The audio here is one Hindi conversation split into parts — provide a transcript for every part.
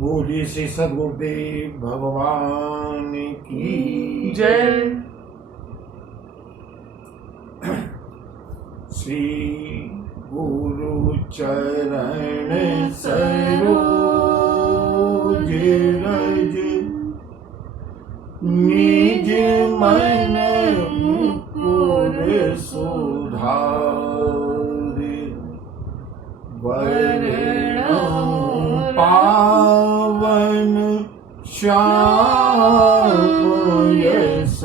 बोलिए श्री सद्गुरुदेव भगवान की जय। श्री गुरु चरण सरोज रज निज मन मुकुर सुधार वरणं पावन श्याम यस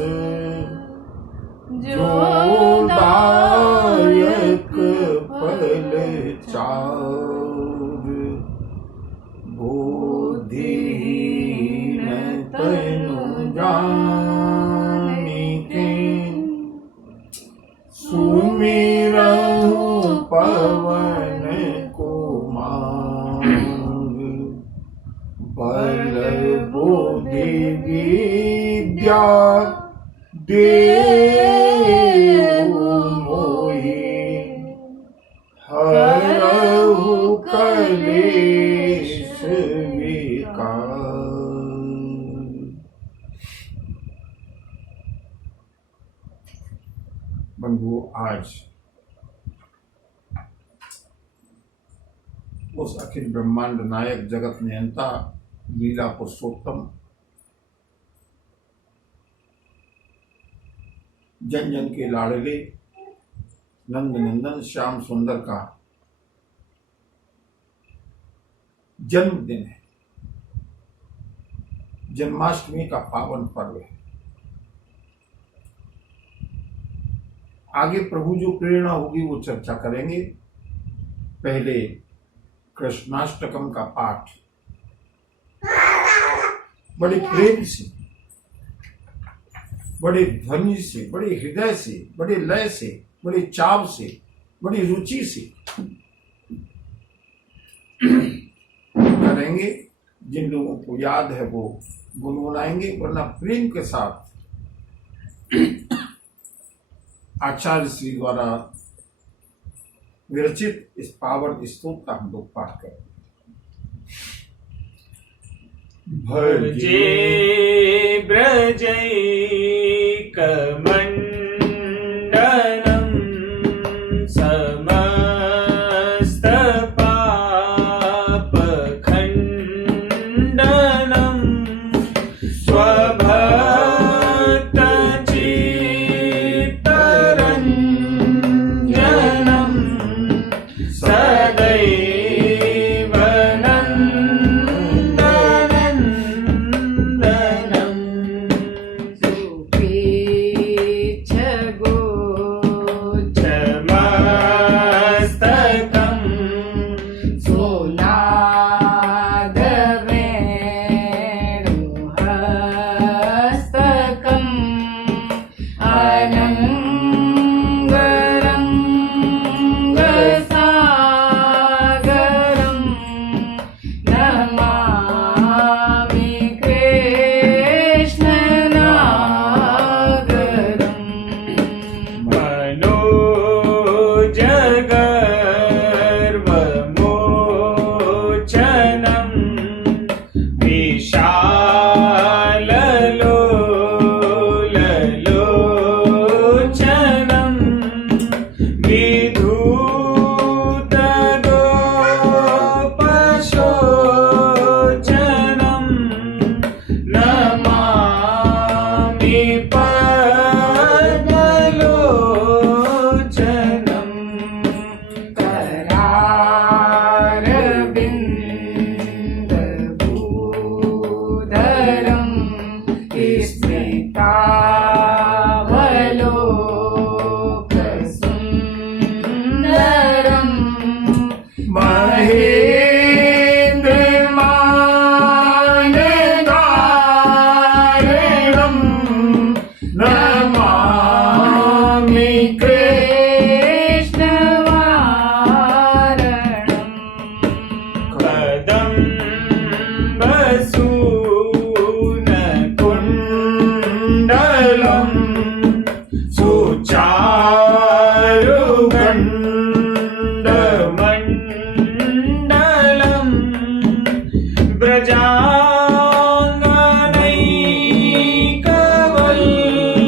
जोदायक फल चार बोधिहीन तनु जानिके सुमिरहु पवन कुमार बल बुद्धि विद्या देहु मोहि हरहु कलेश विकार। बंधुओं, आज उस अखिल ब्रह्मांड नायक जगत नियंता लीला पुरुषोत्तम जन जन के लाडले नंद नंदन श्याम सुंदर का जन्मदिन है। जन्माष्टमी का पावन पर्व है। आगे प्रभु जो प्रेरणा होगी वो चर्चा करेंगे। पहले कृष्णाष्टकम का पाठ बड़े प्रेम से, बड़े ध्वनि से, बड़े हृदय से, बड़े लय से, बड़े चाव से, बड़ी रुचि से करेंगे। जिन लोगों को याद है वो गुनगुनाएंगे, वरना प्रेम के साथ आचार्य श्री द्वारा विरचित इस पावन स्तोत्र का हम लोग पाठ करेंगे। भजे ब्रजैकमण्डलं समस्त पापखण्डनं स्वभक्तचित्तरञ्जनं सदैव जगर्वमोचन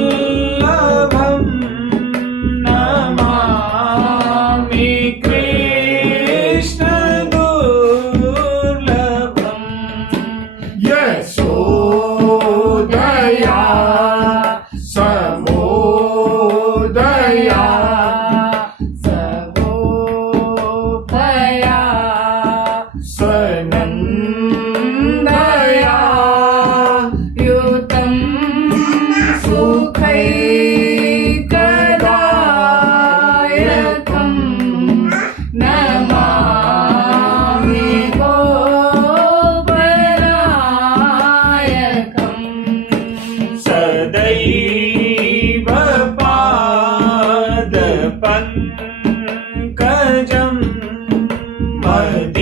व्रजाङ्गनैकवल्लभं नमामि कृष्णदुर्लभम् यशोदया समोदया सर्वोपया सनन्दया युतं सुखैकदायकं नमामि गोपनायकम् सदैव पादपङ्कजं मदीयम्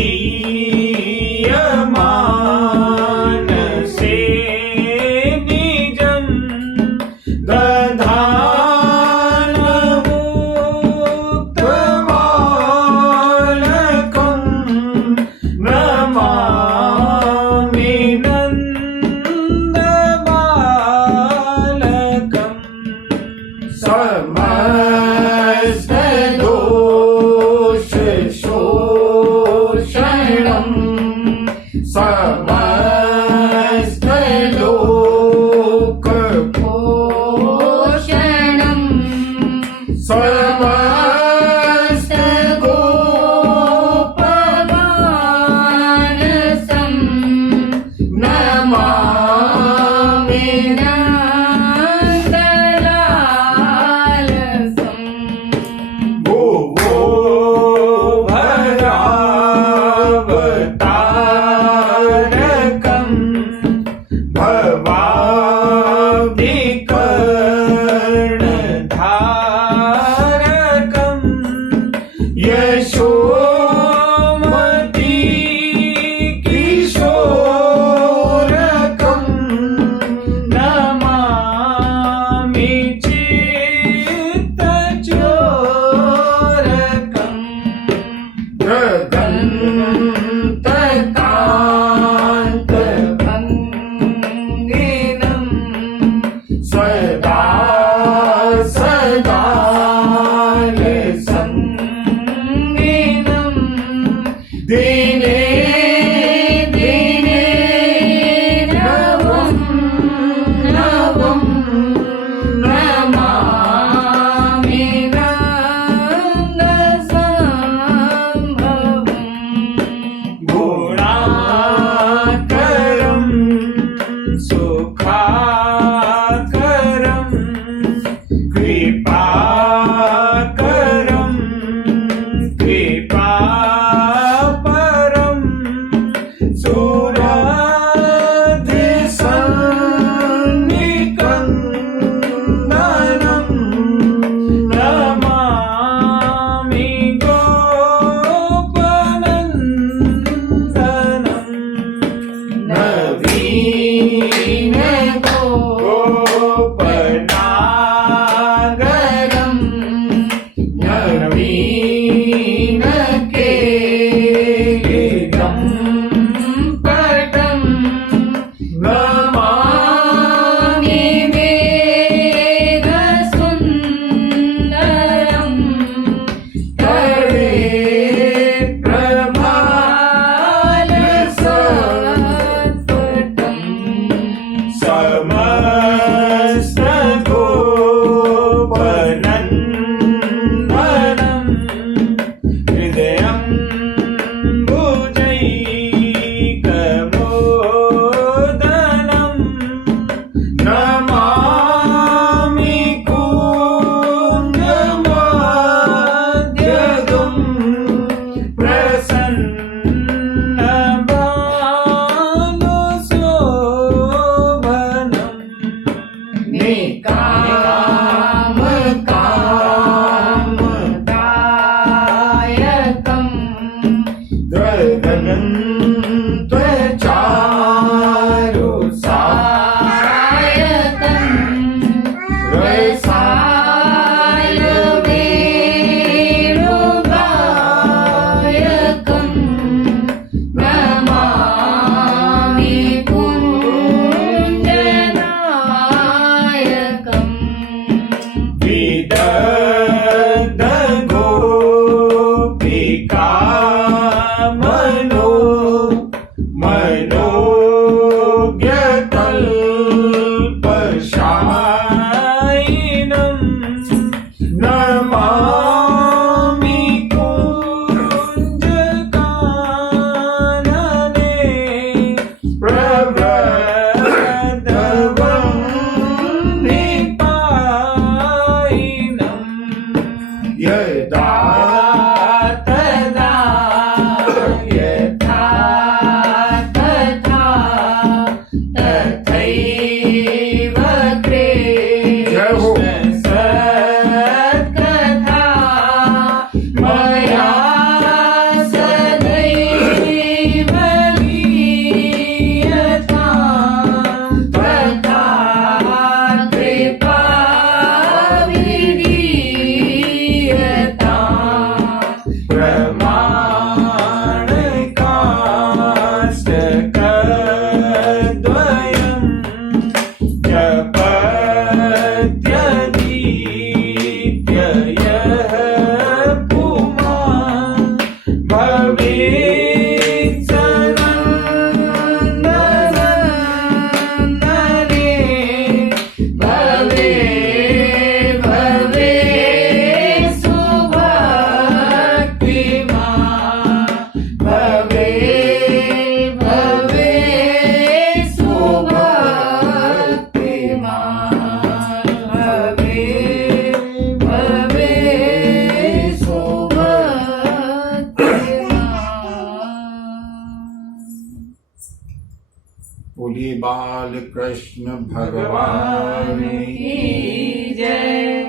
बोलिए बाल कृष्ण भगवान की की जय।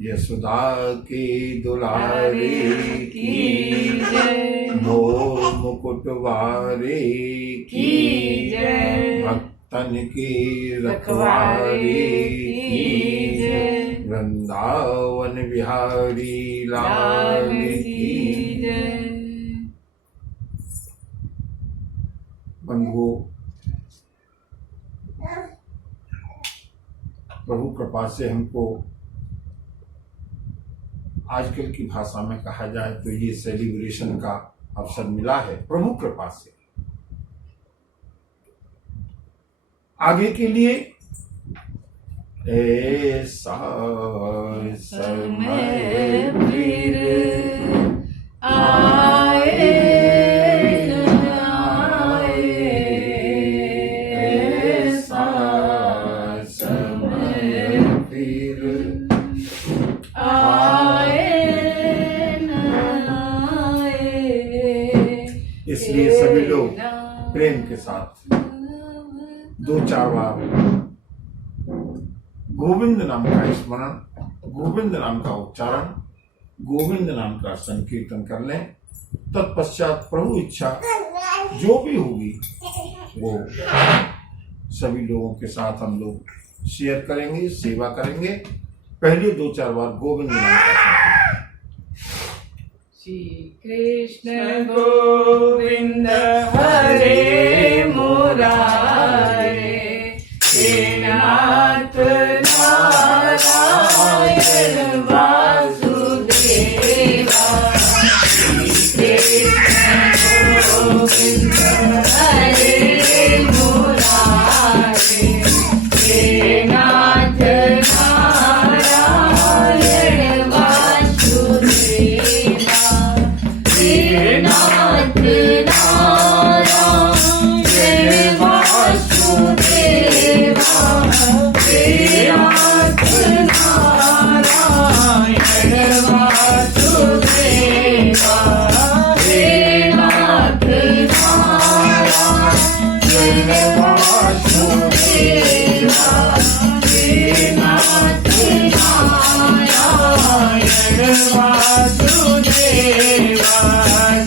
यशोदा के दुलारे की जय। मोह मुकुट वारे की जय। भक्तन के रखवारे की जय। वृंदावन बिहारी लाल की जय। बंधुओं, प्रभु कृपा से हमको आजकल की भाषा में कहा जाए तो ये सेलिब्रेशन का अवसर मिला है प्रभु कृपा से। आगे के लिए ऐसा समय फिर आए ऐसा समय फिर इसलिए सभी लोग प्रेम के साथ 2-4 बार गोविंद नाम का स्मरण, गोविंद नाम का उच्चारण, गोविंद नाम का संकीर्तन कर लें। तत्पश्चात प्रभु इच्छा जो भी होगी वो सभी लोगों के साथ हम लोग शेयर करेंगे, सेवा करेंगे। पहले 2-4 बार गोविंद नाम का संकीर्तन। श्री कृष्ण गोविंद हरे मुरारे, हे नाथ नारायण वासुदेवा। श्री कृष्ण गोविंद हरे मुरारे, हे नाथ नारायण वासुदेवा। हे नाथ नारायण वासुदेवा। हे नाथ नारायण वासुदेवा। हे नाथ नारायण वासुदेवा। हे नाथ नारायण वासुदेवा।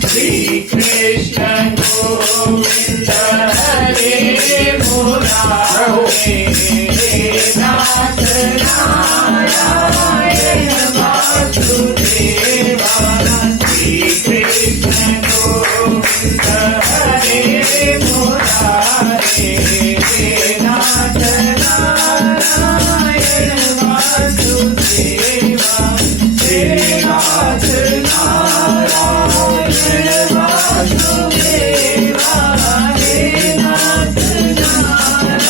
श्री कृष्ण गोविंद हरे मुरारे, हे नाथ नारायण वासुदेवा। श्री कृष्ण गोविंद हरे मुरारे, हे नाथ नारायण वासुदेवा। हे नाथ नारायण वासुदेवा। हे नाथ नारायण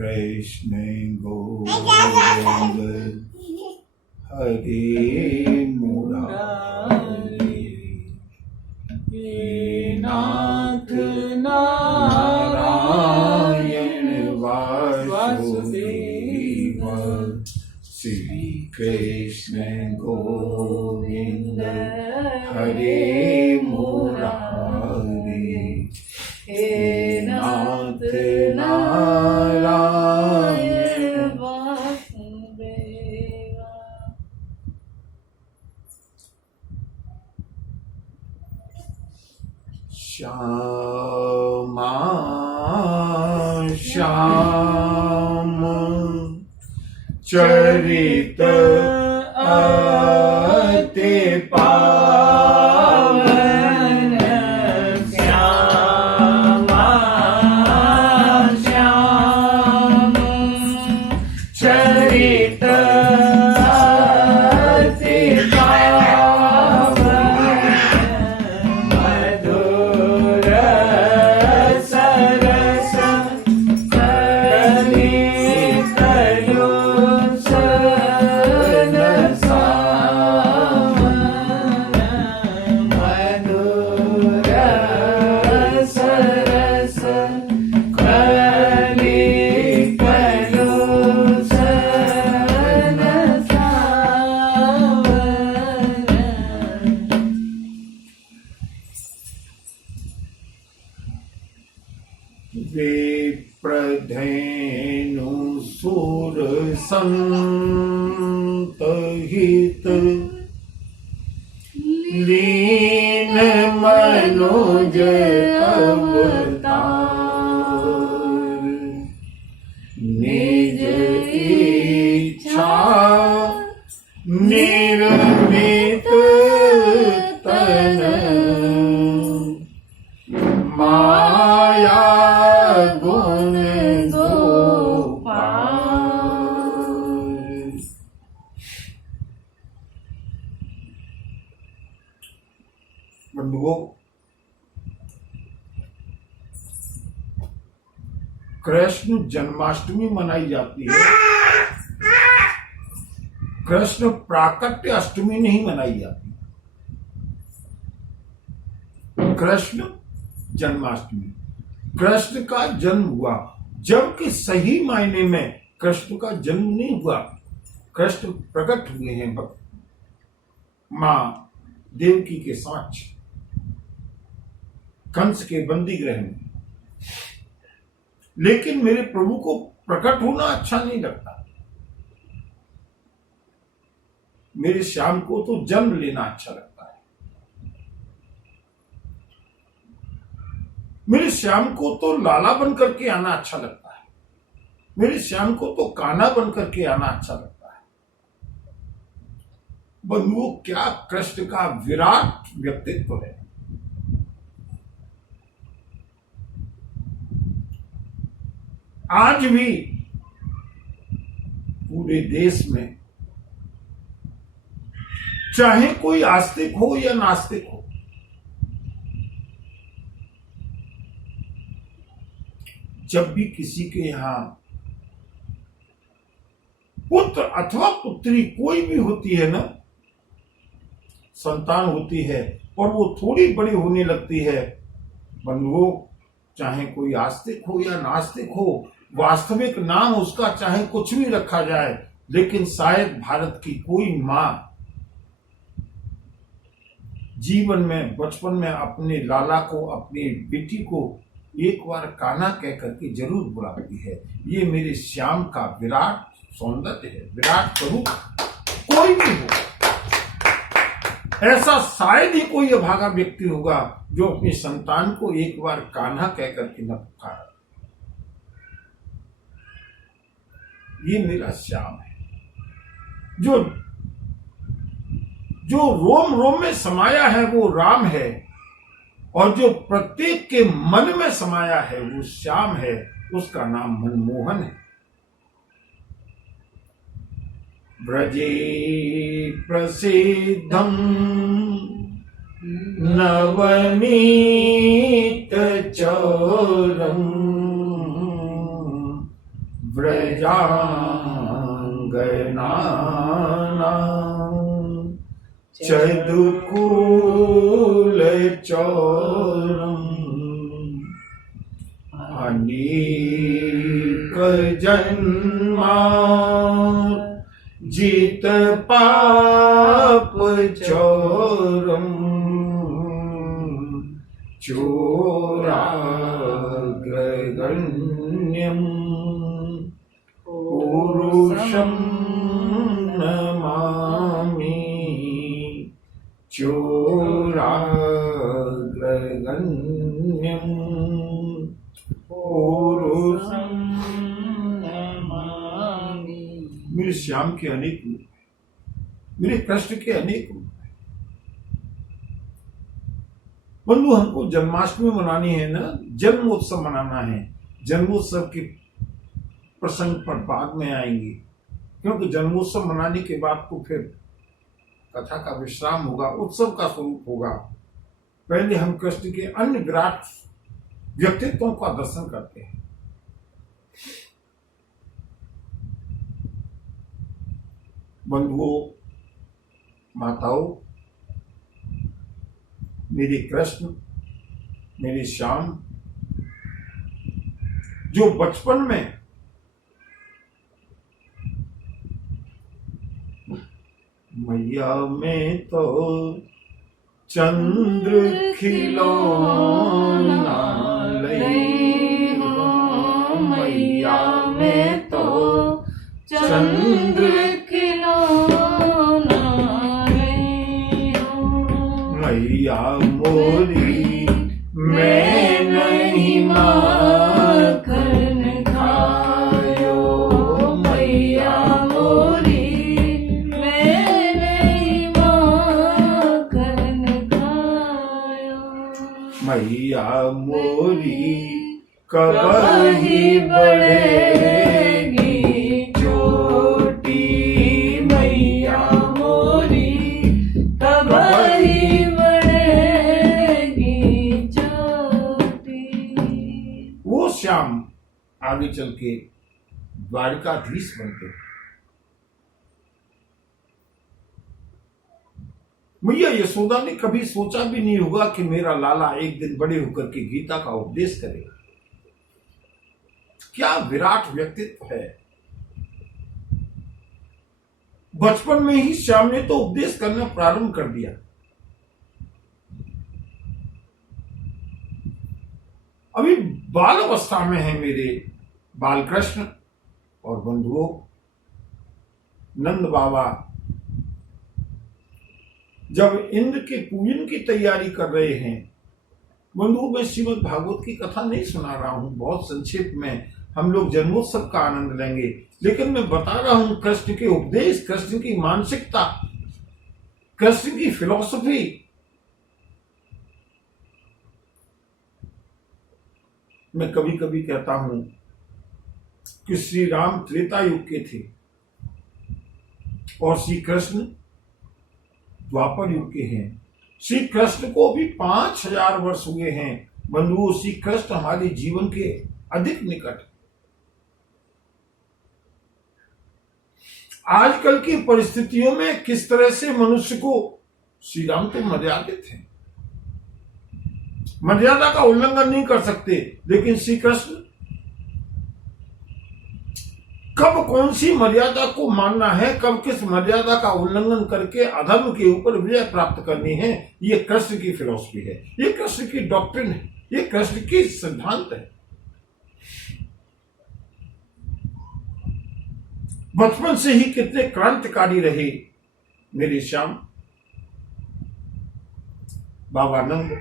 कृष्ण गोविंद हरे मुरारी, हे नाथ नारायण वासुदेव, श्री कृष्ण गोविंद हरे मुरारी, हे नाथ नारायण वासुदेवा। श्यामा श्याम चरित अति पावन, श्यामा श्याम चरित अति पावन, मधुर सरस कलिकलु सन सावन, मधुर सरस कलिकलु सन सावन। विप्रधेनु सुर संत हित, लीन मनोज अवतार, निज इच्छा निर्मित तन, माया गुण गोपाल। बंधुओं, कृष्ण जन्माष्टमी मनाई जाती है, कृष्ण प्राकट्य अष्टमी नहीं मनाई जाती। कृष्ण जन्माष्टमी, कृष्ण का जन्म हुआ, जबकि सही मायने में कृष्ण का जन्म नहीं हुआ। कृष्ण प्रकट हुए हैं मां देवकी के साथ कंस के बंदी गृह में, लेकिन मेरे प्रभु को प्रकट होना अच्छा नहीं लगता। मेरे श्याम को तो जन्म लेना अच्छा लगता है। मेरे श्याम को तो लाला बन करके आना अच्छा लगता है। मेरे श्याम को तो कान्हा बन करके आना अच्छा लगता है। बंधुओं, क्या कृष्ण का विराट व्यक्तित्व है। आज भी पूरे देश में चाहे कोई आस्तिक हो या नास्तिक हो, जब भी किसी के यहां पुत्र अथवा पुत्री कोई भी होती है ना, संतान होती है और वो थोड़ी बड़ी होने लगती है, बंधुओं, चाहे कोई आस्तिक हो या नास्तिक हो, वास्तविक नाम उसका चाहे कुछ भी रखा जाए, लेकिन शायद भारत की कोई मां जीवन में बचपन में अपने लाला को, अपनी बेटी को एक बार कान्हा कह करके जरूर बुलाती है। ये मेरे श्याम का विराट सौंदर्य है, विराट स्वरूप। कोई भी हो, ऐसा शायद ही कोई अभागा व्यक्ति होगा जो अपनी संतान को एक बार कान्हा कह करके न पुकारा। ये मेरा श्याम है, जो रोम रोम में समाया है वो राम है, और जो प्रत्येक के मन में समाया है वो श्याम है। उसका नाम मनमोहन है। ब्रजे प्रसिद्धम नवनीत चौरम, व्रजाङ्गनानां चदुकूलचौरम् अनेकजन्मा जित पाप चौरम् चोराग्रगण्यम् पुरुषं नमामि चोराग्रगण्यम् पुरुषं नमामि। मेरे श्याम के अनेक रूप, मेरे कृष्ण के अनेक रूप। बंधु, हमको जन्माष्टमी मनानी है ना, जन्मोत्सव मनाना है। जन्मोत्सव के प्रसंग पर बाद में आएंगे, क्योंकि जन्मोत्सव मनाने के बाद तो फिर कथा का विश्राम होगा, उत्सव का स्वरूप होगा। पहले हम कृष्ण के अन्य विराट व्यक्तित्वों का दर्शन करते हैं। बंधुओं, माताओं, मेरे कृष्ण, मेरे श्याम, जो बचपन में मैया में तो चंद्र खिलौना लई हो, मैया में तो चंद्र खिलौना लई हो। मैया मोरी मैं नहीं माखन खायो, मैया मोरी मैं नहीं माखन खायो। मैया मोरी कबही बढ़ेगी चोटी, मैया मोरी कबही बढ़ेगी चोटी। वो श्याम आगे चल के द्वारिकाधीश बनते हैं। मैया यशोदा ने कभी सोचा भी नहीं होगा कि मेरा लाला एक दिन बड़े होकर के गीता का उपदेश करेगा। क्या विराट व्यक्तित्व है। बचपन में ही श्याम ने तो उपदेश करना प्रारंभ कर दिया। अभी बाल अवस्था में है मेरे बालकृष्ण। और बंधुओं, नंद बाबा जब इंद्र के पूजन की तैयारी कर रहे हैं, बंधुओं, मैं श्रीमद् भागवत की कथा नहीं सुना रहा हूं, बहुत संक्षेप में हम लोग जन्मोत्सव का आनंद लेंगे, लेकिन मैं बता रहा हूं कृष्ण के उपदेश, कृष्ण की मानसिकता, कृष्ण की फिलॉसफी। मैं कभी कभी कहता हूं कि श्री राम त्रेता युग के थे और श्री कृष्ण द्वापर युग के हैं। श्री कृष्ण को भी 5000 वर्ष हुए हैं। बंधुओं, श्री कृष्ण हमारे जीवन के अधिक निकट। आजकल की परिस्थितियों में किस तरह से मनुष्य को, श्री राम तो मर्यादित हैं, मर्यादा का उल्लंघन नहीं कर सकते, लेकिन श्री कृष्ण कब कौन सी मर्यादा को मानना है, कब किस मर्यादा का उल्लंघन करके अधर्म के ऊपर विजय प्राप्त करनी है, ये कृष्ण की फिलॉसफी है, ये कृष्ण की डॉक्ट्रिन है, ये कृष्ण की सिद्धांत है। बचपन से ही कितने क्रांतिकारी रहे मेरे श्याम। बाबा नंद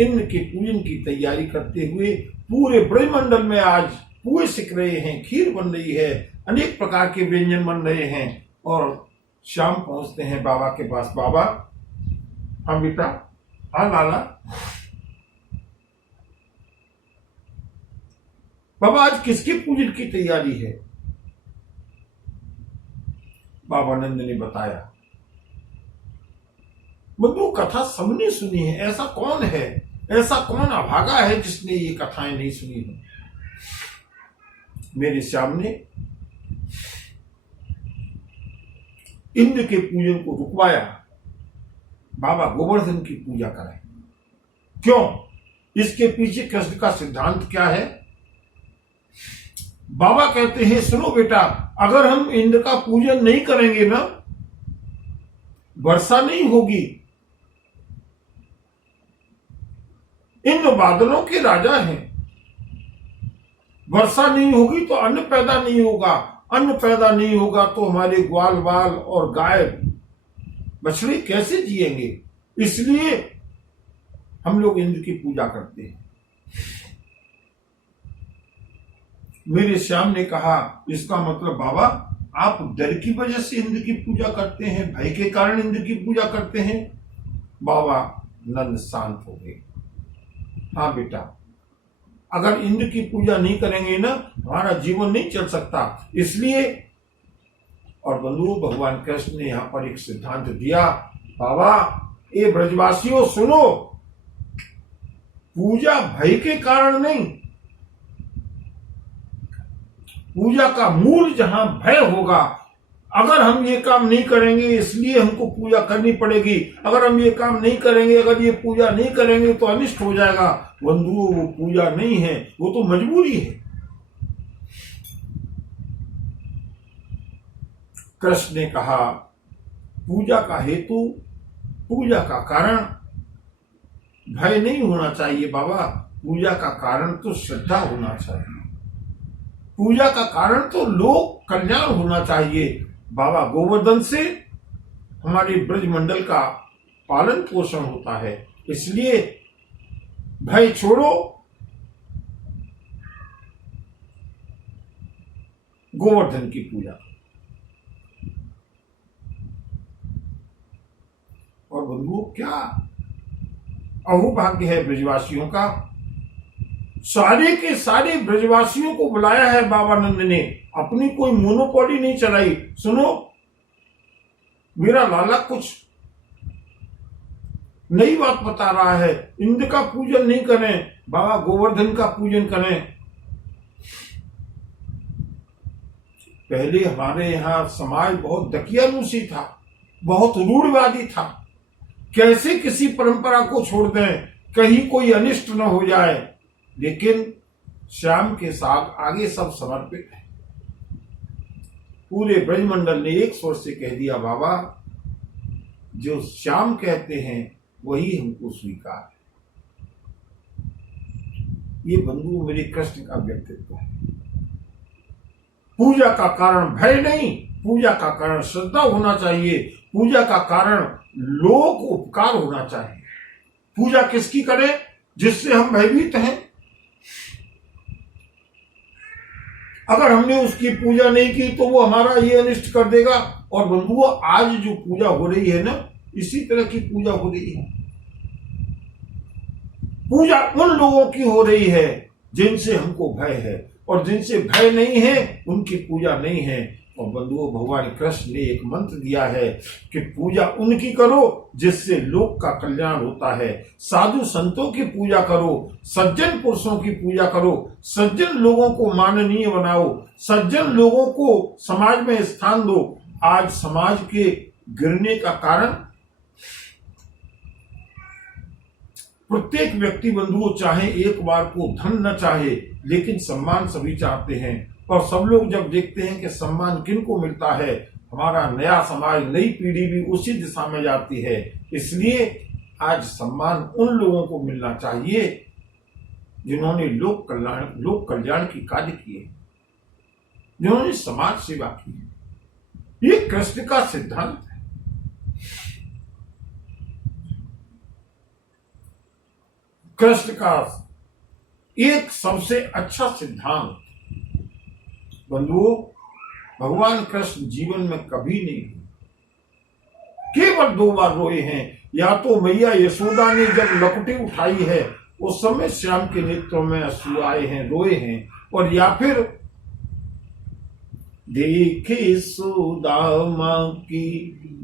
इंद्र के पूजन की तैयारी करते हुए पूरे ब्रह्मंडल में आज पुए सिक रहे हैं, खीर बन रही है, अनेक प्रकार के व्यंजन बन रहे हैं। और शाम पहुंचते हैं बाबा के पास। बाबा, हाँ बेटा, हाँ लाला। बाबा, आज किसके पूजन की तैयारी है? बाबा नंद ने बताया। बंधु, कथा सबने सुनी है, ऐसा कौन है, ऐसा कौन अभागा है जिसने ये कथाएं नहीं सुनी है? मेरे सामने इंद्र के पूजन को रुकवाया, बाबा गोवर्धन की पूजा कराए। क्यों? इसके पीछे कृष्ण का सिद्धांत क्या है? बाबा कहते हैं, सुनो बेटा, अगर हम इंद्र का पूजन नहीं करेंगे ना, वर्षा नहीं होगी। इंद्र बादलों के राजा हैं। वर्षा नहीं होगी तो अन्न पैदा नहीं होगा, अन्न पैदा नहीं होगा तो हमारे ग्वाल बाल और गाय बछड़े कैसे जिएंगे? इसलिए हम लोग इंद्र की पूजा करते हैं। मेरे श्याम ने कहा, इसका मतलब बाबा आप डर की वजह से इंद्र की पूजा करते हैं, भय के कारण इंद्र की पूजा करते हैं। बाबा नंद शांत हो गए। हाँ बेटा, अगर इंद्र की पूजा नहीं करेंगे ना, हमारा जीवन नहीं चल सकता। इसलिए और बंधु भगवान कृष्ण ने यहां पर एक सिद्धांत दिया, बाबा ये ब्रजवासियों सुनो, पूजा भय के कारण नहीं, पूजा का मूल जहां भय होगा, अगर हम ये काम नहीं करेंगे इसलिए हमको पूजा करनी पड़ेगी, अगर हम ये काम नहीं करेंगे, अगर ये पूजा नहीं करेंगे तो अनिष्ट हो जाएगा। बंधुओं वो पूजा नहीं है, वो तो मजबूरी है। कृष्ण ने कहा, पूजा का हेतु, पूजा का कारण भय नहीं होना चाहिए बाबा, पूजा का कारण तो श्रद्धा होना चाहिए, पूजा का कारण तो लोक कल्याण होना चाहिए। बाबा गोवर्धन से हमारे ब्रजमंडल का पालन पोषण होता है, इसलिए भय छोड़ो, गोवर्धन की पूजा। और बंधुओं क्या अहोभाग्य है ब्रजवासियों का, सारे के सारे ब्रजवासियों को बुलाया है बाबा नंद ने, अपनी कोई मोनोपोली नहीं चलाई। सुनो, मेरा लाला कुछ नई बात बता रहा है, इंद्र का पूजन नहीं करें, बाबा गोवर्धन का पूजन करें। पहले हमारे यहां समाज बहुत दकियानूसी था, बहुत रूढ़वादी था, कैसे किसी परंपरा को छोड़ दें, कहीं कोई अनिष्ट न हो जाए। लेकिन श्याम के साथ आगे सब समर्पित है। पूरे ब्रजमंडल ने एक स्वर से कह दिया, बाबा जो श्याम कहते हैं वही हमको स्वीकार है। ये बंधु मेरे कृष्ण का व्यक्तित्व है। पूजा का कारण भय नहीं, पूजा का कारण श्रद्धा होना चाहिए, पूजा का कारण लोक उपकार होना चाहिए। पूजा किसकी करें? जिससे हम भयभीत हैं। अगर हमने उसकी पूजा नहीं की तो वो हमारा ये अनिष्ट कर देगा। और बंधुओं आज जो पूजा हो रही है ना, इसी तरह की पूजा हो रही है। पूजा उन लोगों की हो रही है जिनसे हमको भय है, और जिनसे भय नहीं है उनकी पूजा नहीं है। और बंधुओं भगवान कृष्ण ने एक मंत्र दिया है कि पूजा उनकी करो जिससे लोक का कल्याण होता है। साधु संतों की पूजा करो, सज्जन पुरुषों की पूजा करो, सज्जन लोगों को माननीय बनाओ, सज्जन लोगों को समाज में स्थान दो। आज समाज के गिरने का कारण प्रत्येक व्यक्ति बंधुओं चाहे एक बार को धन न चाहे, लेकिन सम्मान सभी चाहते हैं। और सब लोग जब देखते हैं कि सम्मान किनको मिलता है, हमारा नया समाज, नई पीढ़ी भी उसी दिशा में जाती है। इसलिए आज सम्मान उन लोगों को मिलना चाहिए जिन्होंने लोक कल्याण की कार्य किए, जिन्होंने समाज सेवा की है। ये कृष्ण का सिद्धांत है। कृष्ण का एक सबसे अच्छा सिद्धांत। बंधुओं भगवान कृष्ण जीवन में कभी नहीं, केवल 2 बार रोए हैं। या तो मैया यशोदा ने जब लकुटी उठाई है उस समय श्याम के नेत्रों में अश्रु आए हैं, रोए हैं। और या फिर देखे सुदामा की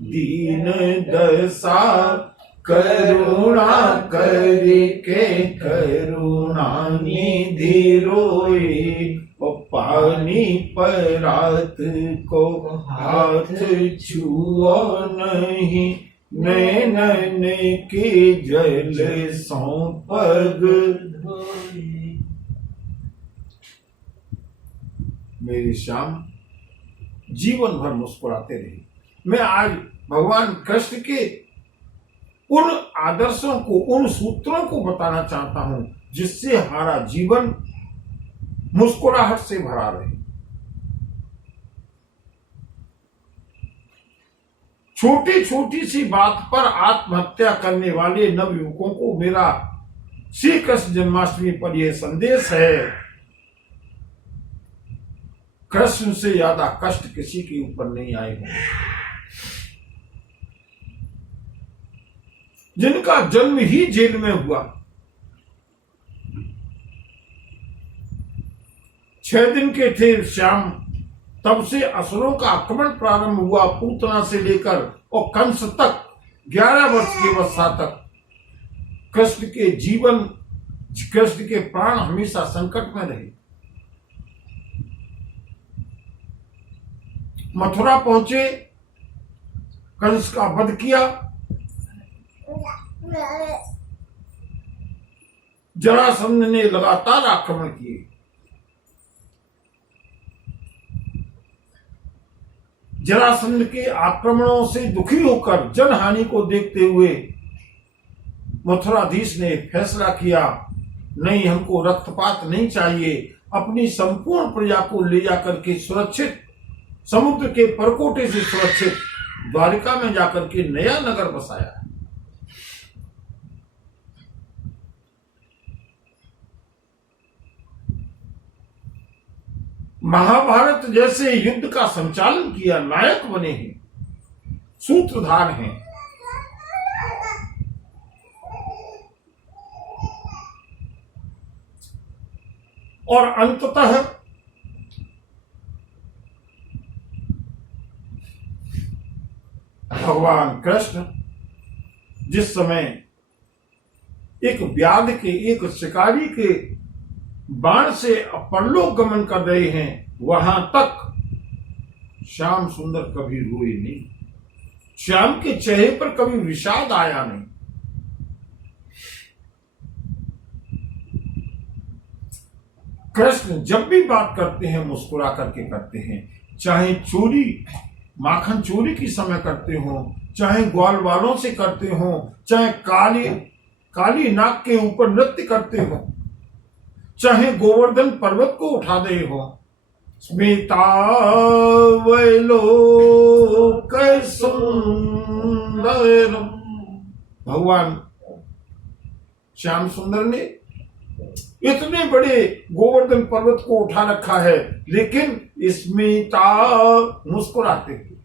दीन दशा, करुणा करके करुणा निधि रोए, पानी परात को हाथ छुओ नहीं, नैनन के जल सौ पग धोए। मेरे श्याम जीवन भर मुस्कुराते रहे। मैं आज भगवान कृष्ण के उन आदर्शों को, उन सूत्रों को बताना चाहता हूं जिससे हमारा जीवन मुस्कुराहट से भरा रहे। छोटी छोटी सी बात पर आत्महत्या करने वाले नवयुवकों को मेरा श्री कृष्ण जन्माष्टमी पर यह संदेश है, कृष्ण से ज्यादा कष्ट किसी के ऊपर नहीं आए होंगे। जिनका जन्म ही जेल में हुआ, 6 दिन के थे श्याम, तब से असुरों का आक्रमण प्रारंभ हुआ, पूतना से लेकर और कंस तक 11 वर्ष की अवस्था तक कृष्ण के जीवन, कृष्ण के प्राण हमेशा संकट में रहे। मथुरा पहुंचे, कंस का वध किया, जरासंध ने लगातार आक्रमण किए। जरासंध के आक्रमणों से दुखी होकर, जनहानि को देखते हुए मथुराधीश ने फैसला किया, नहीं, हमको रक्तपात नहीं चाहिए, अपनी संपूर्ण प्रजा को ले जाकर के सुरक्षित, समुद्र के परकोटे से सुरक्षित द्वारिका में जाकर के नया नगर बसाया। महाभारत जैसे युद्ध का संचालन किया, नायक बने हैं, सूत्रधार हैं। और अंततः भगवान कृष्ण जिस समय एक व्याध के, एक शिकारी के बाण से परलोक गमन कर रहे हैं, वहां तक श्याम सुंदर कभी रोए नहीं, श्याम के चेहरे पर कभी विषाद आया नहीं। कृष्ण जब भी बात करते हैं मुस्कुरा करके करते हैं, चाहे चोरी, माखन चोरी की समय करते हो, चाहे ग्वाल वालों से करते हो, चाहे काली नाग के ऊपर नृत्य करते हो, चाहे गोवर्धन पर्वत को उठा दे हो। स्मिता वैलोक सुंदर, भगवान श्याम सुंदर ने इतने बड़े गोवर्धन पर्वत को उठा रखा है, लेकिन स्मिता मुस्कुराते हैं।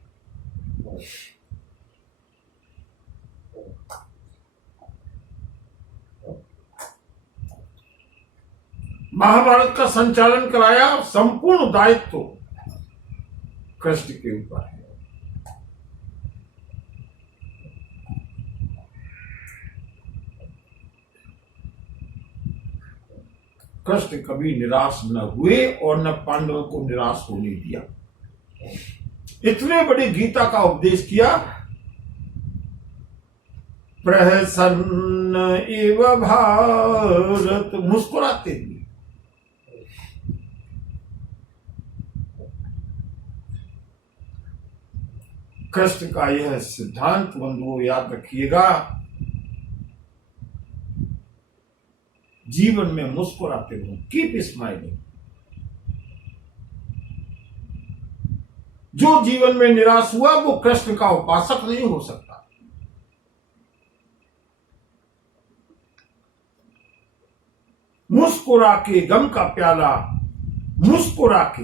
महाभारत का संचालन कराया, संपूर्ण दायित्व कृष्ण के ऊपर है। कृष्ण कभी निराश न हुए और न पांडवों को निराश होने दिया। इतने बड़े गीता का उपदेश किया, प्रहसन्न इव भारत, मुस्कुराते हुए। कृष्ण का यह सिद्धांत बंधुओं याद रखिएगा, जीवन में मुस्कुराते रहो, कीप स्माइलिंग। जो जीवन में निराश हुआ वो कृष्ण का उपासक नहीं हो सकता। मुस्कुरा के गम का प्याला, मुस्कुरा के,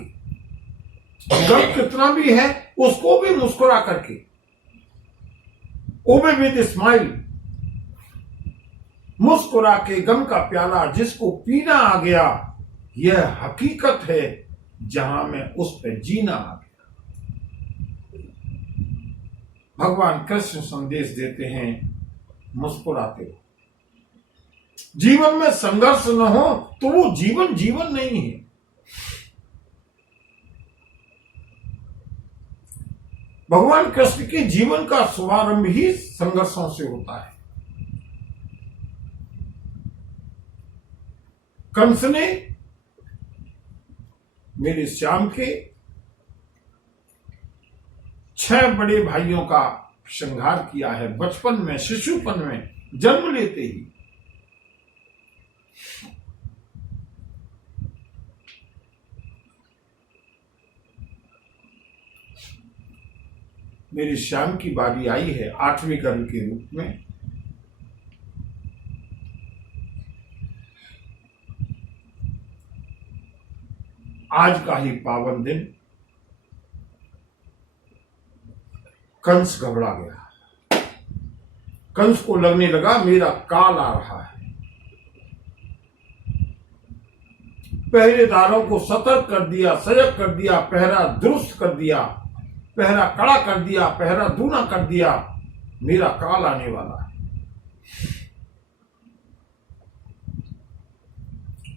गम कितना भी है उसको भी मुस्कुरा करके, ओबे विद स्माइल, मुस्कुरा के गम का प्याला जिसको पीना आ गया, यह हकीकत है जहां में उस पर जीना आ गया। भगवान कृष्ण संदेश देते हैं, मुस्कुराते हो। जीवन में संघर्ष न हो तो वो जीवन जीवन नहीं है। भगवान कृष्ण के जीवन का शुभारंभ ही संघर्षों से होता है। कंस ने मेरे श्याम के 6 बड़े भाइयों का संहार किया है बचपन में, शिशुपन में, जन्म लेते ही। मेरे श्याम की बारी आई है 8वें गर्भ के रूप में। आज का ही पावन दिन कंस घबरा गया। कंस को लगने लगा मेरा काल आ रहा है। पहरेदारों को सतर्क कर दिया, सजग कर दिया, पहरा दुरुस्त कर दिया, पहरा कड़ा कर दिया, पहरा दूना कर दिया। मेरा काल आने वाला है।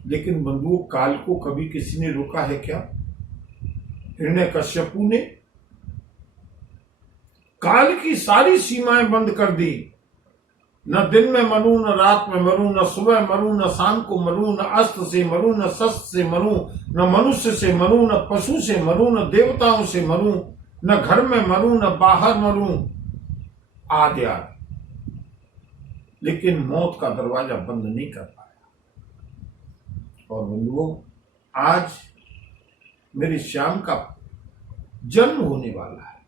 लेकिन बंधुओं, काल को कभी किसी ने रोका है क्या? हिरण्यकश्यपु ने काल की सारी सीमाएं बंद कर दी। न दिन में मरूं, न रात में मरूं, न सुबह मरूं, न शाम को मरूं, न अस्त्र से मरूं, न शस्त्र से मरूं, न मनुष्य से मरूं, न पशु से मरूं, न देवताओं से मरूं, न घर में मरूं, न बाहर मरूं, आदि आदि। लेकिन मौत का दरवाजा बंद नहीं कर पाया। और बंधुओं, आज मेरे श्याम का जन्म होने वाला है।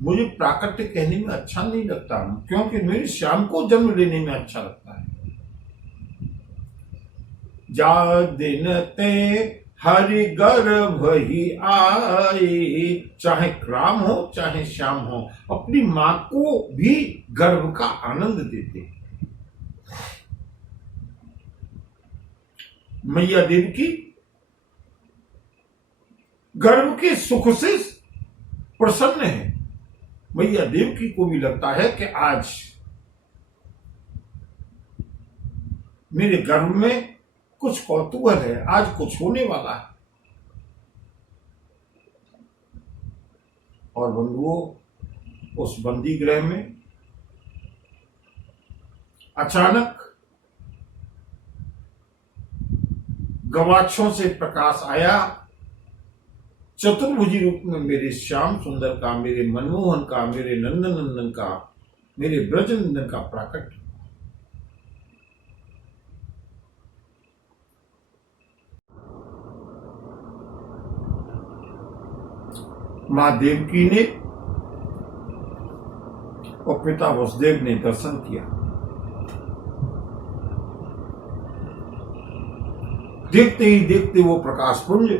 मुझे प्राकृत कहने में अच्छा नहीं लगता, क्योंकि मेरे श्याम को जन्म लेने में अच्छा लगता है। जा दिन ते हरि गर्भ ही आए, चाहे क्राम हो चाहे श्याम हो, अपनी मां को भी गर्भ का आनंद देते। मैया देव की गर्भ के सुख से प्रसन्न है। मैया देव की को भी लगता है कि आज मेरे गर्भ में कुछ कौतूहल है, आज कुछ होने वाला है। और बंधुओं, उस बंदी गृह में अचानक गवाक्षों से प्रकाश आया। चतुर्भुजी रूप में मेरे श्याम सुंदर का, मेरे मनमोहन का, मेरे नंदन नंदन का, मेरे ब्रजनंदन का प्राकट। मां देवकी ने और पिता वसुदेव ने दर्शन किया। देखते ही देखते वो प्रकाश पुंज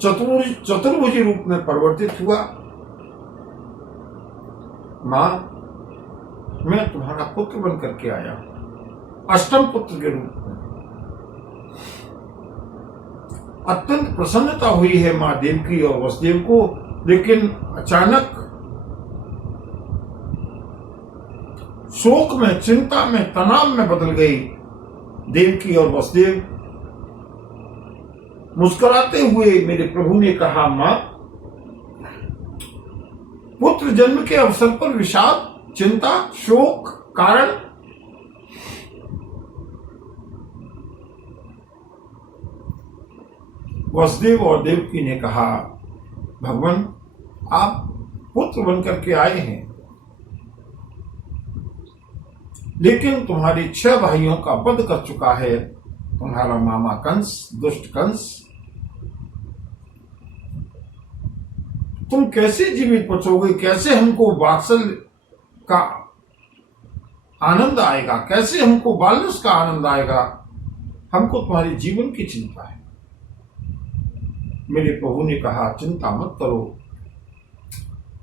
चतुर्भुजी रूप में परिवर्तित हुआ। मां, मैं तुम्हारा पुत्र बन करके आया, अष्टम पुत्र के रूप में। अत्यंत प्रसन्नता हुई है मां देवकी और वसुदेव को, लेकिन अचानक शोक में, चिंता में, तनाव में बदल गई। देवकी और वसुदेव मुस्कुराते हुए मेरे प्रभु ने कहा, मां, पुत्र जन्म के अवसर पर विषाद, चिंता, शोक कारण? वसुदेव और देवकी ने कहा, भगवान, आप पुत्र बनकर के आए हैं, लेकिन तुम्हारे 6 भाइयों का वध कर चुका है तुम्हारा मामा कंस, दुष्ट कंस। तुम कैसे जीवित बचोगे? कैसे हमको वात्सल्य का आनंद आएगा? कैसे हमको बालरस का आनंद आएगा? हमको तुम्हारे जीवन की चिंता है। मेरे प्रभु ने कहा, चिंता मत करो।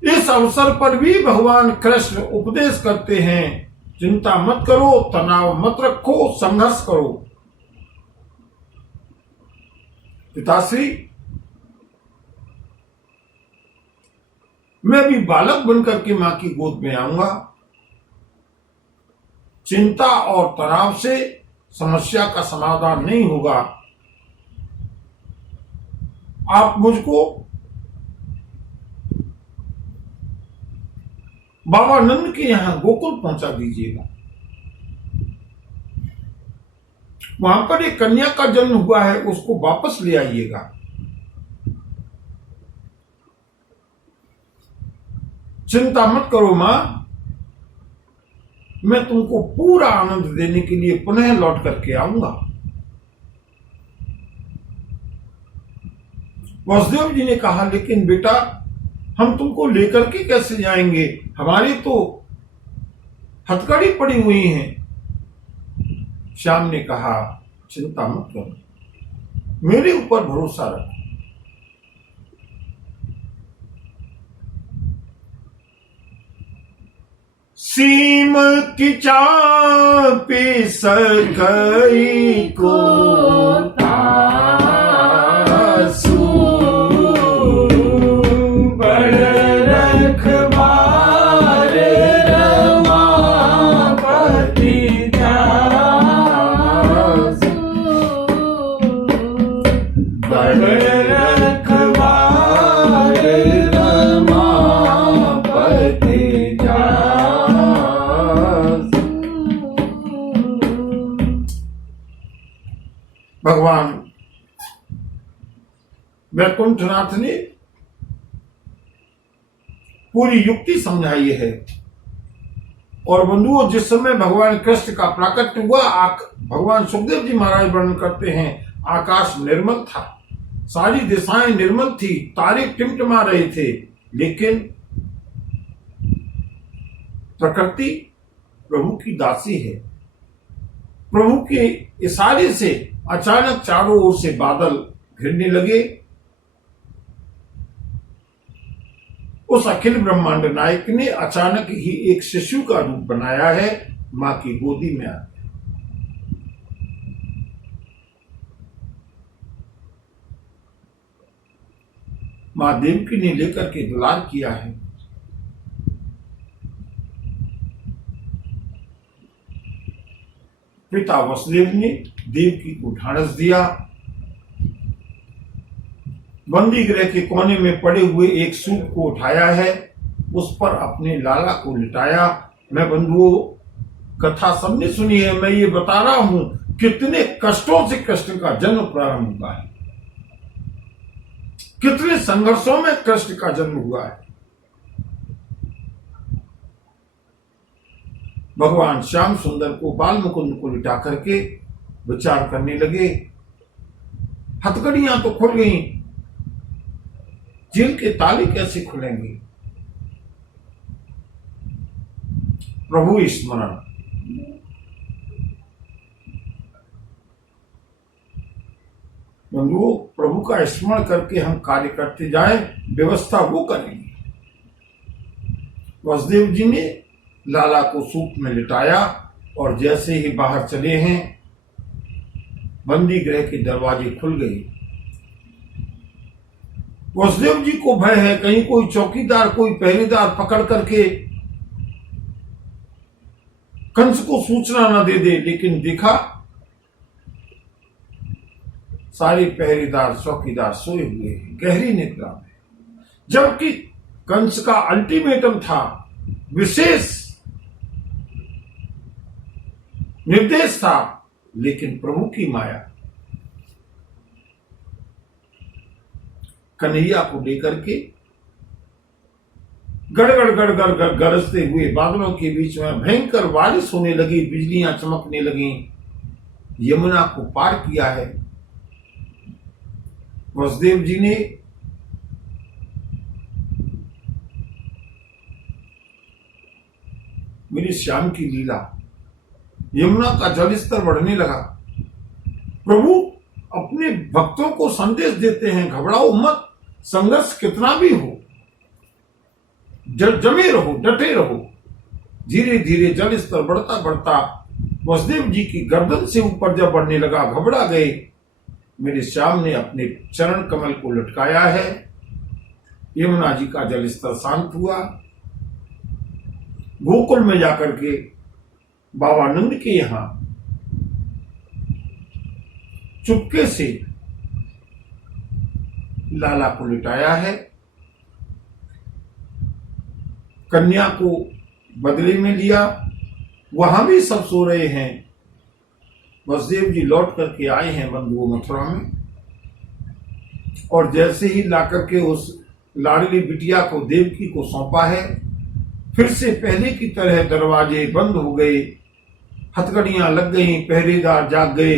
इस अवसर पर भी भगवान कृष्ण उपदेश करते हैं, चिंता मत करो, तनाव मत रखो, संघर्ष करो। पिताश्री, मैं भी बालक बनकर के मां की गोद में आऊंगा। चिंता और तनाव से समस्या का समाधान नहीं होगा। आप मुझको बाबा नंद के यहां गोकुल पहुंचा दीजिएगा। वहां पर एक कन्या का जन्म हुआ है, उसको वापस ले आइएगा। चिंता मत करो मां, मैं तुमको पूरा आनंद देने के लिए पुनः लौट करके आऊंगा। वसुदेव जी ने कहा, लेकिन बेटा हम तुमको लेकर के कैसे जाएंगे, हमारी तो हथकड़ी पड़ी हुई है। श्याम ने कहा, चिंता मत करो, मेरे ऊपर भरोसा रखो। सीम की चापी सकई को तासू, बड़ रखवार रमापति जासु, बड़ रखवार रमापति जासु। भगवान वैकुंठनाथ ने पूरी युक्ति समझाई है। और बंधुओं, जिस समय भगवान कृष्ण का प्राकट्य हुआ, भगवान सुखदेव जी महाराज वर्णन करते हैं, आकाश निर्मल था, सारी दिशाएं निर्मल थी, तारे टिमटिमा रहे थे, लेकिन प्रकृति प्रभु की दासी है। प्रभु के इशारे से अचानक चारों ओर से बादल घिरने लगे। उस अखिल ब्रह्मांड नायक ने अचानक ही एक शिशु का रूप बनाया है, मां की गोदी में आ गया। मां देवकी ने लेकर के दुलार किया है। पिता वसुदेव ने देवकी को ढांढस दिया। बंदी गृह के कोने में पड़े हुए एक सूप को उठाया है, उस पर अपने लाला को लिटाया। मैं बंधुओं, कथा सबने सुनी है, मैं ये बता रहा हूं कितने कष्टों से कृष्ण का जन्म प्रारंभ हुआ है, कितने संघर्षों में कृष्ण का जन्म हुआ है। भगवान श्याम सुंदर को बाल मुकुंद को लिटा करके विचार करने लगे। हथकड़ियां तो खुल गई, जेल के ताले कैसे खुलेंगे। प्रभु स्मरण, बंधुओं, प्रभु का स्मरण करके हम कार्य करते जाएं, व्यवस्था वो करेंगे। वसुदेव जी ने लाला को सूप में लिटाया और जैसे ही बाहर चले हैं, बंदी गृह के दरवाजे खुल गए। वसुदेव जी को भय है, कहीं कोई चौकीदार, कोई पहरेदार पकड़ करके कंस को सूचना न दे दे। लेकिन देखा, सारे पहरेदार चौकीदार सोए हुए हैं, गहरी निद्रा में, जबकि कंस का अल्टीमेटम था, विशेष निर्देश था। लेकिन प्रभु की माया कन्हैया को लेकर के गड़गड़ गड़गड़ गरजते हुए बादलों के बीच में भयंकर बारिश होने लगी, बिजलियां चमकने लगी। यमुना को पार किया है। वसुदेव जी ने मेरी श्याम की लीला, यमुना का जलस्तर बढ़ने लगा। प्रभु अपने भक्तों को संदेश देते हैं, घबराओ मत, संघर्ष कितना भी हो, जमे रहो, डटे रहो। धीरे धीरे जलस्तर बढ़ता बढ़ता वसुदेव जी की गर्दन से ऊपर जब बढ़ने लगा, घबरा गए। मेरे श्याम ने अपने चरण कमल को लटकाया है, यमुना जी का जलस्तर शांत हुआ। गोकुल में जाकर के बाबा नंद के यहां चुपके से लाला को लिटाया है, कन्या को बदले में लिया। वहां भी सब सो रहे हैं। वसुदेव जी लौट करके आए हैं बंधुओं मथुरा में, और जैसे ही लाकर के उस लाडली बिटिया को देवकी को सौंपा है, फिर से पहले की तरह दरवाजे बंद हो गए, हथकड़ियां लग गई, पहरेदार जाग गए।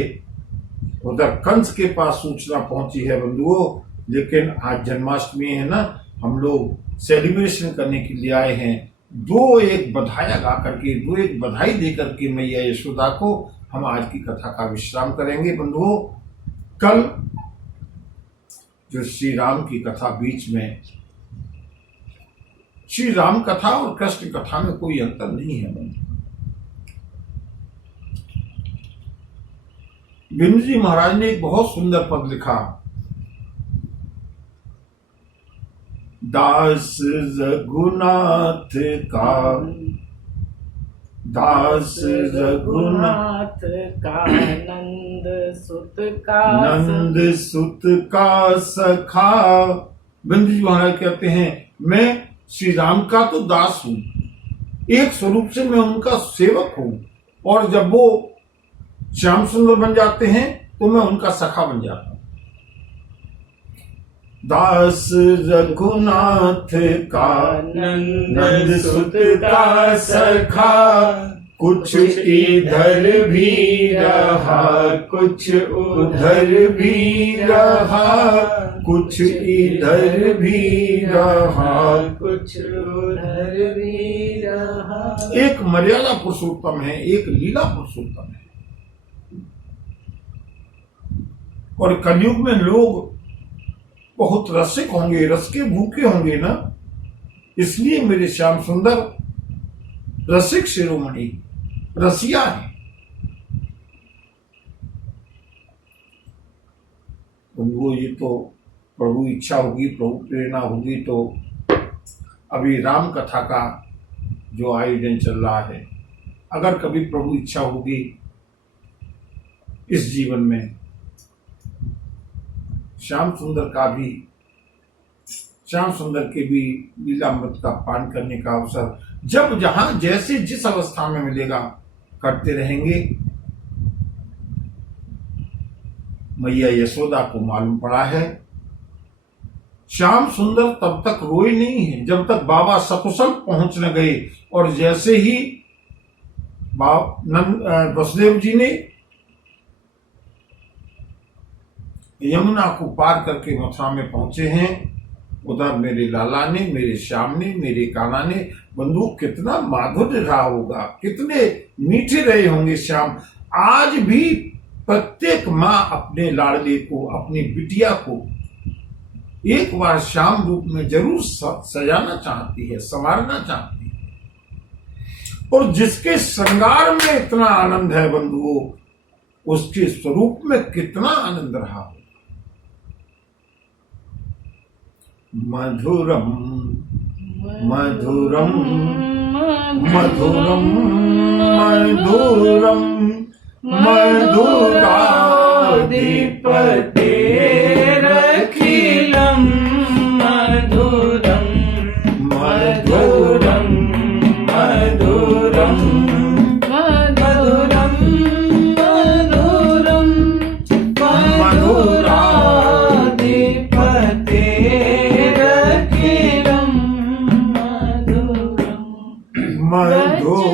उधर कंस के पास सूचना पहुंची है बंधुओं, लेकिन आज जन्माष्टमी है ना, हम लोग सेलिब्रेशन करने के लिए आए हैं। दो एक बधाइयां गा करके, दो एक बधाई दे करके मैया यशोदा को हम आज की कथा का विश्राम करेंगे बंधुओं। कल जो श्री राम की कथा बीच में, श्री राम कथा और कृष्ण कथा में कोई अंतर नहीं है बंधु। बिंदु जी महाराज ने एक बहुत सुंदर पद लिखा, दास रघुनाथ का, दास रघुनाथ का, नंद सुत का, नंद सुत का सखा। बिंदु जी महाराज कहते हैं, मैं श्री राम का तो दास हूं, एक स्वरूप से मैं उनका सेवक हूं, और जब वो श्याम सुंदर बन जाते हैं तो मैं उनका सखा बन जाता हूं। दास रघुनाथ का, नंद सुत का सखा, कुछ इधर भी रहा, कुछ उधर भी रहा, कुछ इधर भी रहा, कुछ उधर भी रहा। एक मर्यादा पुरुषोत्तम है, एक लीला पुरुषोत्तम है। और कलयुग में लोग बहुत रसिक होंगे, रस के भूखे होंगे ना, इसलिए मेरे श्याम सुंदर रसिक शिरोमणि, रसिया है। वो ये तो प्रभु इच्छा होगी, प्रभु प्रेरणा होगी तो अभी राम कथा का जो आयोजन चल रहा है, अगर कभी प्रभु इच्छा होगी इस जीवन में श्याम सुंदर का भी, श्याम सुंदर के भी लीलामृत का पान करने का अवसर जब जहां जैसे जिस अवस्था में मिलेगा करते रहेंगे। मैया यशोदा को मालूम पड़ा है, श्याम सुंदर तब तक रोए नहीं है जब तक बाबा सकुशल पहुंच न गए। और जैसे ही वसुदेव जी ने यमुना को पार करके मथुरा में पहुंचे हैं, उधर मेरे लाला ने, मेरे श्याम ने, मेरे कान्हा ने, बंधु कितना माधुर्य रहा होगा, कितने मीठे रहे होंगे श्याम। आज भी प्रत्येक माँ अपने लाडले को, अपनी बिटिया को एक बार श्याम रूप में जरूर सजाना चाहती है, संवारना चाहती है। और जिसके श्रृंगार में इतना आनंद है बंधुओं, उसके स्वरूप में कितना आनंद रहा। मधुरम मधुरम मधुरम मधुरम मधुराधिपतेरखिलम् मधुरम मधुरम मधुरम मधुरम मधुरम मधुराधिपतेरखिलम् मधुरम मधुराधिपतेरखिलम्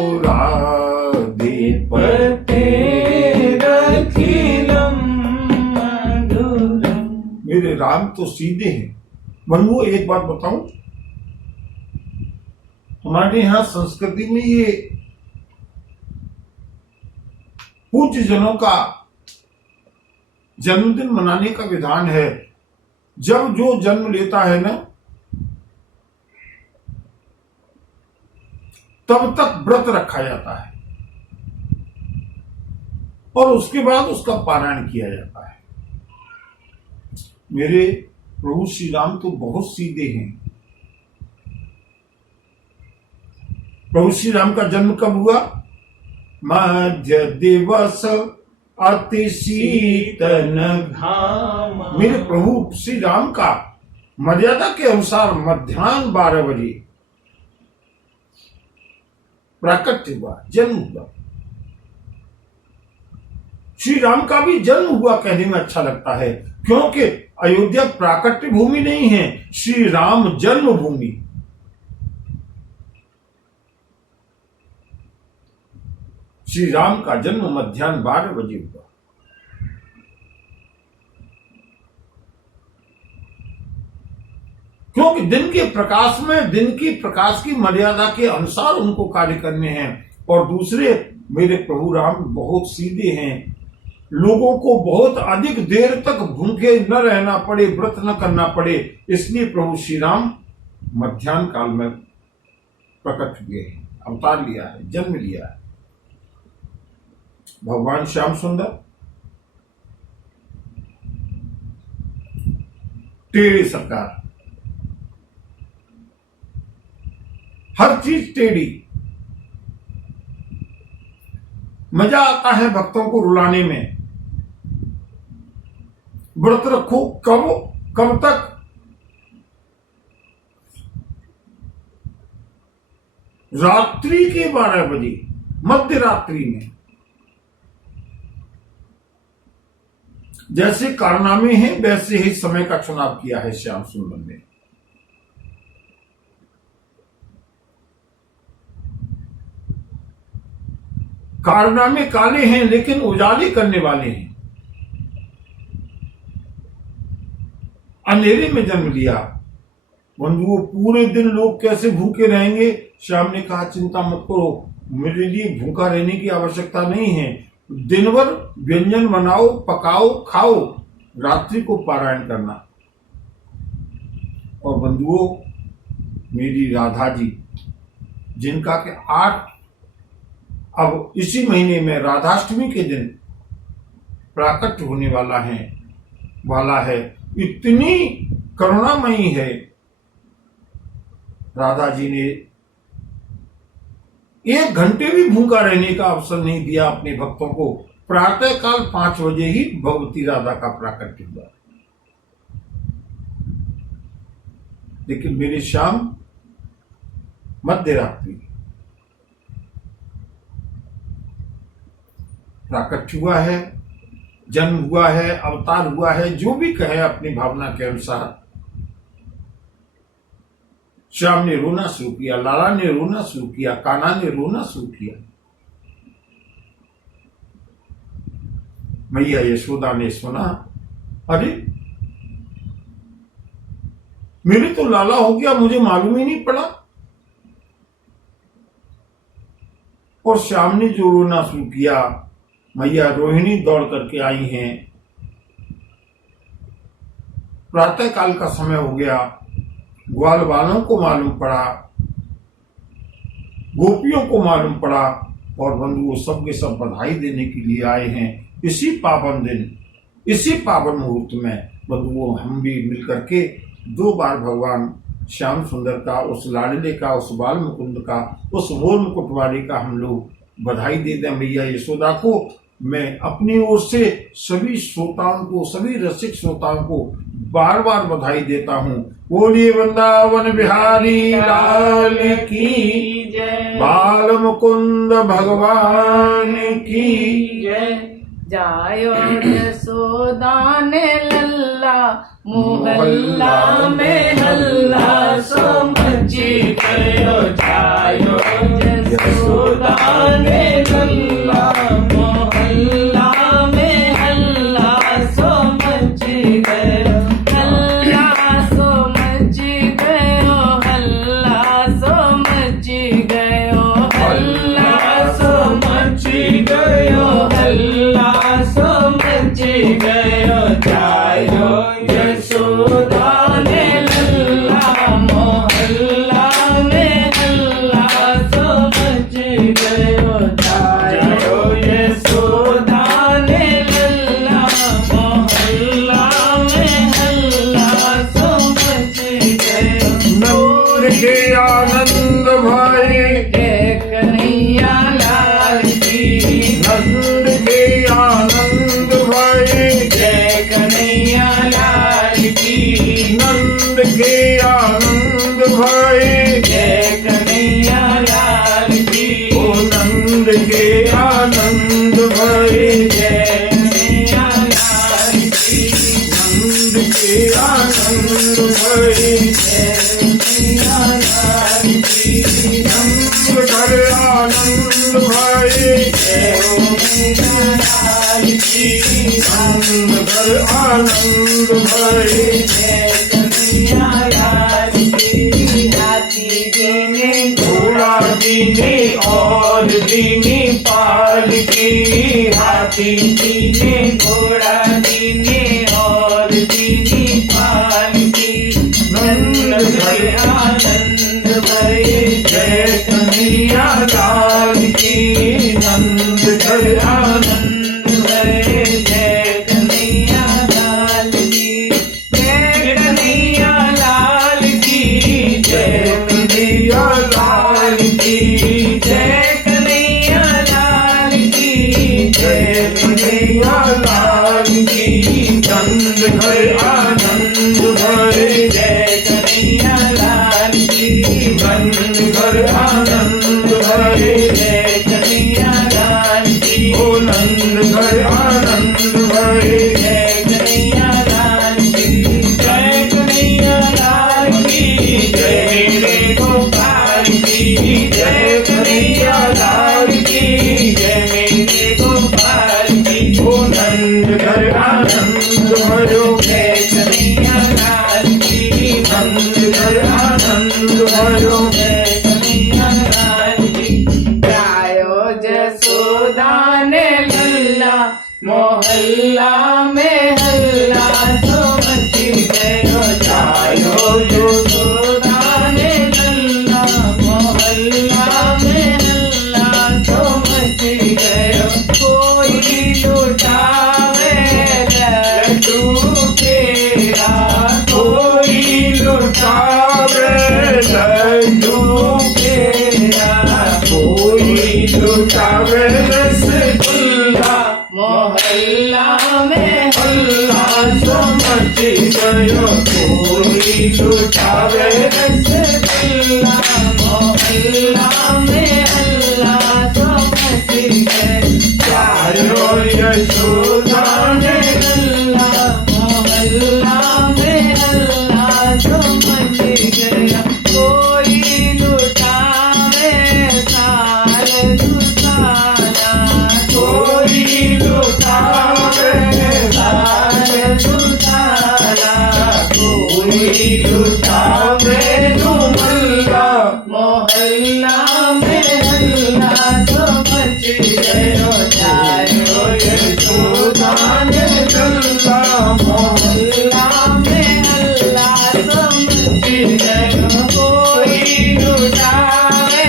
मधुरम। मेरे राम तो सीधे हैं। बंधुओं एक बात बताऊं, हमारे यहाँ संस्कृति में ये पूज्य जनों का जन्मदिन मनाने का विधान है। जब जो जन्म लेता है ना, तब तक व्रत रखा जाता है और उसके बाद उसका पारायण किया जाता है। मेरे प्रभु श्री राम तो बहुत सीधे हैं। प्रभु श्री राम का जन्म कब हुआ? मध्य दिवस अति शीतन घाम। मेरे प्रभु श्री राम का मर्यादा के अनुसार मध्याह्न 12 बजे प्राकट्य हुआ, जन्म हुआ। श्री राम का भी जन्म हुआ कहने में अच्छा लगता है, क्योंकि अयोध्या प्राकट्य भूमि नहीं है, श्री राम जन्म भूमि। श्री राम का जन्म मध्याह्न 12 बजे हुआ। क्योंकि दिन के प्रकाश में, दिन की प्रकाश की मर्यादा के अनुसार उनको कार्य करने हैं। और दूसरे, मेरे प्रभु राम बहुत सीधे हैं, लोगों को बहुत अधिक देर तक भूखे न रहना पड़े, व्रत न करना पड़े, इसलिए प्रभु श्री राम मध्याह्न काल में प्रकट हुए हैं, अवतार लिया है, जन्म लिया है। भगवान श्याम सुंदर टेढ़ी सरकार, हर चीज टेढ़ी। मजा आता है भक्तों को रुलाने में। व्रत रखो, कब तक? रात्रि के 12 बजे, मध्य रात्रि में। जैसे कारनामे हैं वैसे ही समय का चुनाव किया है श्याम सुंदर ने। कारनामे काले हैं लेकिन उजाले करने वाले हैं। अंधेरे में जन्म लिया। बंधुओं, पूरे दिन लोग कैसे भूखे रहेंगे? श्याम ने कहा, चिंता मत करो, मेरे लिए भूखा रहने की आवश्यकता नहीं है। दिन भर व्यंजन बनाओ, पकाओ, खाओ, रात्रि को पारायण करना। और बंधुओं, मेरी राधा जी, जिनका के 8 अब इसी महीने में राधाष्टमी के दिन प्राकट होने वाला है, इतनी करुणामयी है। राधा जी ने 1 घंटे भी भूखा रहने का अवसर नहीं दिया अपने भक्तों को। प्रातः काल 5 बजे ही भगवती राधा का प्राकट्य हुआ। लेकिन मेरे श्याम मध्य रात्रि प्राकट्य हुआ है, जन्म हुआ है, अवतार हुआ है, जो भी कहे अपनी भावना के अनुसार। श्याम ने रोना शुरू किया, लाला ने रोना शुरू किया, कान्हा ने रोना शुरू किया। मैया यशोदा ने सुना, अरे मेरे तो लाला हो गया, मुझे मालूम ही नहीं पड़ा। और श्याम ने जो रोना शुरू किया, मैया रोहिणी दौड़ करके आई हैं। प्रातः काल का समय हो गया, ग्वाल वालों को मालूम पड़ा, गोपियों को मालूम पड़ा, और बंधुओं सब के सब बधाई देने के लिए आए हैं। इसी पावन दिन, इसी पावन मुहूर्त में बंधुओं हम भी मिलकर के 2 बार भगवान श्याम सुंदर का, उस लाडले का, उस बाल मुकुंद का, उस मोर मुकुट वाले का हम लोग बधाई दे दें मैया यशोदा को। मैं अपनी ओर से सभी श्रोताओं को, सभी रसिक श्रोताओं को बार बार बधाई देता हूँ। बोलिए वृंदावन बिहारी लाल की जय, बाल मुकुंद भगवान की जय। जायो यशोदा ने लल्ला, मोहल्ला में हल्ला सो मची गयो। जायो यशोदा ने लल्ला, मोहल्ला में हल्ला सो मची गयो। हल्ला सो मची गयो, हल्ला सो मची गयो, हल्ला सो मची गयो, हल्ला सो मची गयो। जायो यशोदा ने लल्ला, मोहल्ला में हल्ला सो मची गयो। जायो यशोदा ने लल्ला, मोहल्ला में हल्ला सो मची गयो। नंद के आनंद भाई, जय कन्हैया लाल की, नंद के आनंद भाई, जय आनंद भई नंद घर आनंद भई नंद घर आनंद भई घोड़ा दीने और दीनी पालकी हाथी दीने घोड़ा दीने और दीनी पालकी नंद घर आनंद भरे जय कन्हैया लाल की नंद घर आनंद भरे जय कन्हैया लाल की जय कन्हैया लाल की जय कन्हैया लाल की जय कन्हैया लाल की जय कन्हैया लाल की नंद घर आनंद भरे जय कन्हैया लाल की नंद घर आनंद भरे जय कन्हैया लाल की ओ नंद घर आनंद भरे जय कन्हैया लाल की जय कन्हैया लाल की जय मेरे गोपाल की जय कन्हैया लाल की जय मेरे गोपाल की ओ नंद घर आनंद भरो जय कन्हैया लाल की नंद घर आनंद भरो जय कन्हैया लाल की गायो जसोदा ने लल्ला मोहल्ला में हल्ला तो मची गयो आयो जसोदा ने लल्ला मोहल्ला में हल्ला तो मची गयो कोई लुटावे लड्डू पेड़ा कोई लुटावे लड्डू पेड़ा कोई लुटावे रसगुल्ला मोहल्ला में हल्ला सो मच गयो कोई लुटावे रसगुल्ला मोहल्ला में हल्ला तो मच गया आयो यशोदा ने हल्ला मोहल्ला में हल्ला तो मच गया कोई लुटावे साल दुसाला कोई लुटावे साल दुसाला कोई लुटावे दुमल्ला मोहल्ला में हल्ला तो मच गयो जायो यशोदा ने लल्ला मोहल्ला में हल्ला तो मच गयो कोई लुटावे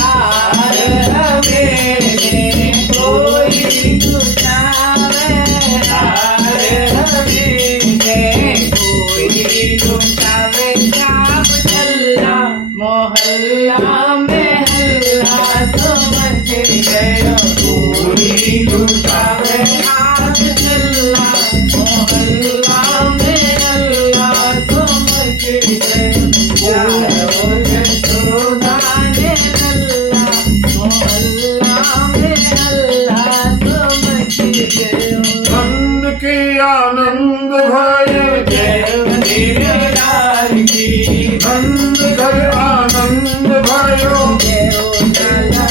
हार हवेली कोई लुटावे हार हवेली कोई लुटावे चाप चल्ला मोहल्ला में हल्ला तो मच गयो कोई लुटावे हाथ चल्ला मोहल्ला में हल्ला तो मच गयो जायो यशोदा ने लल्ला मोहल्ला में हल्ला तो मच गयो नंद के आनंद भये जय कन्हैया लाल की नंद घर आनंद भयो जय ओ लाला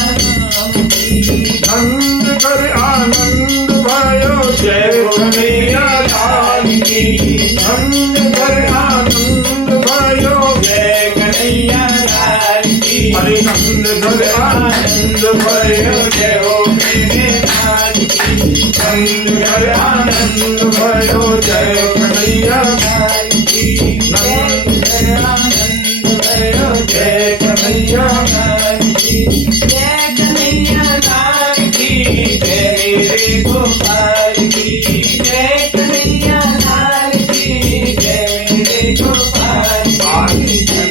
राम की नंद घर आनंद भयो जय कन्हैया लाल की नंद घर आनंद भयो जय कन्हैया लाल की हरे नंद घर आनंद भयो जय हो मेरे लाल की नंद घर आनंद भयो जय कन्हैया लाल की नंद आनंद भयो जय कन्हैया लाल की जय कन्हैया लाल की जय मेरे गोपाल की जय कन्हैया लाल की जय मेरे गोपाल की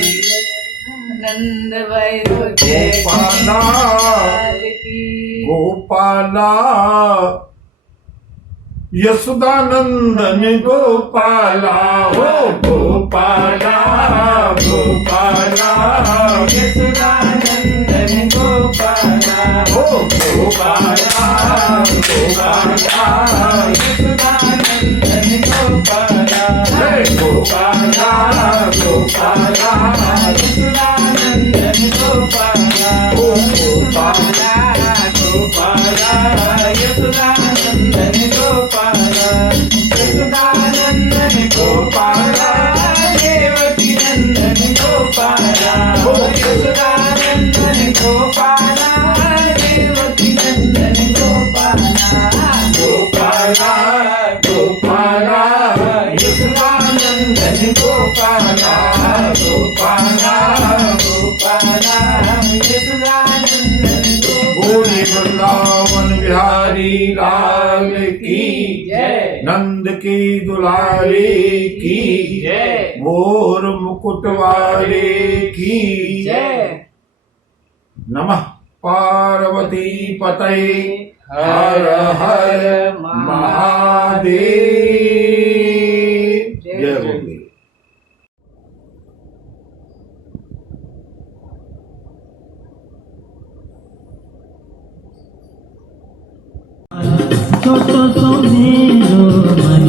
नंद भयो जय गोपाला लाल की गोपाला यशोदानंदन गोपाला हो गोपाला गोपाला यशोदानंदन गोपाला हो गोपाला गोपाला यशोदानंदन गोपाला जय गोपाला गोपाला यशोदानंदन गोपाला गोपाला गोपाला यशोदानंदन गोपाला यशोदानंदन गोपाला देवकी नंदन गोपाला यशोदानंदन गोपाला देवकी नंदन गोपाला गोपाला गोपाला यशोदानंदन गोपाला गोपाला गोपाला यशोदानंदन बोले वृंदावन बिहारी लाल की जय नंद की दुलारी की जय मोर मुकुट वाले की जय नमः पार्वती पतये हर हर महादेव जय गुरुदेव। छोटो सो मेरो मन